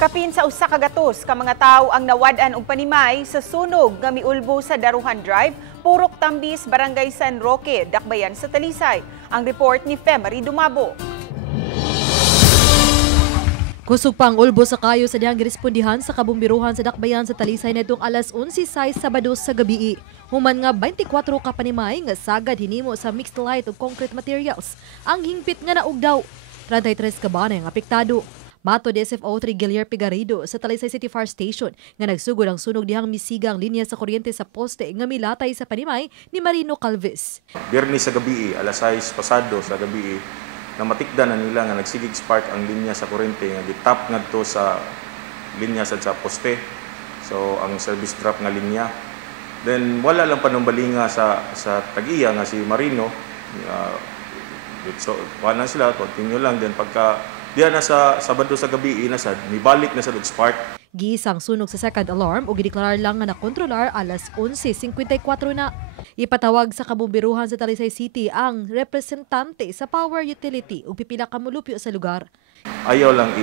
Kapin sa usa ka gatos ka mga tawo ang nawad-an og panimay sa sunog nga miulbo sa Daruhan Drive, Purok Tambis, Barangay San Roque, Dakbayan sa Talisay. Ang report ni Femery Dumabo. Kusog pang ulbo sa kayo sa dihang girespondihan sa kabumbiruhan sa Dakbayan sa Talisay nitong alas 11:06 Sabado sa gabi. Human nga 24 ka panimay nga sagad hinimo sa mixed light ug concrete materials. Ang hingpit nga naug daw 33 ka bana ang apektado. Mato de SFO3 Gilier Pigarido sa Talisay City Fire Station nga nagsugod ang sunog dihang misigang linya sa kuryente sa poste nga milatay sa panimay ni Marino Calvis. Biyernes sa gabi, alas 6 pasado sa gabi, na matikdan na nila nga nagsigig spark ang linya sa kuryente nga gitap ngadto sa linya sa poste. So ang service drop nga linya. Then wala lang panumbalinga sa tag-iya nga si Marino. So wala sila, continue lang din pagka diyan na sa Sabado sa gabi inasad, mibalik na sa spark. Giisang sunog sa second alarm o gideklarar lang nga nakontrolar alas 11:54 na. Ipatawag sa kabumbiruhan sa Talisay City ang representante sa power utility ug pipila ka molupyo sa lugar. Ayaw lang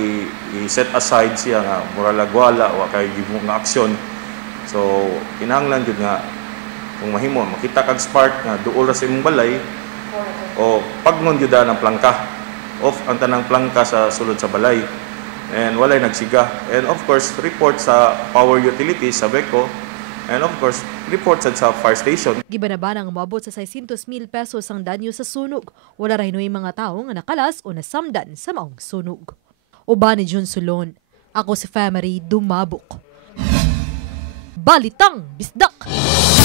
i-set aside siya nga muralagwala wa kay gibong nga aksyon. So kinahanglan jud nga kung mahimo makita kag spark nga duol ra sa imong balay o pagnon jud ng plangka. Off ang tanang plangka sa sulod sa balay. And walay nagsiga. And of course, report sa power utilities sa BECO. And of course, report sa fire station. Gibanaban ang umabot sa 600,000 pesos ang danyo sa sunog. Wala rin mga tao nga nakalas o nasamdan sa maong sunog. Uban ni Jun Sulon, ako si Femery Dumabok. Balitang Bisdak!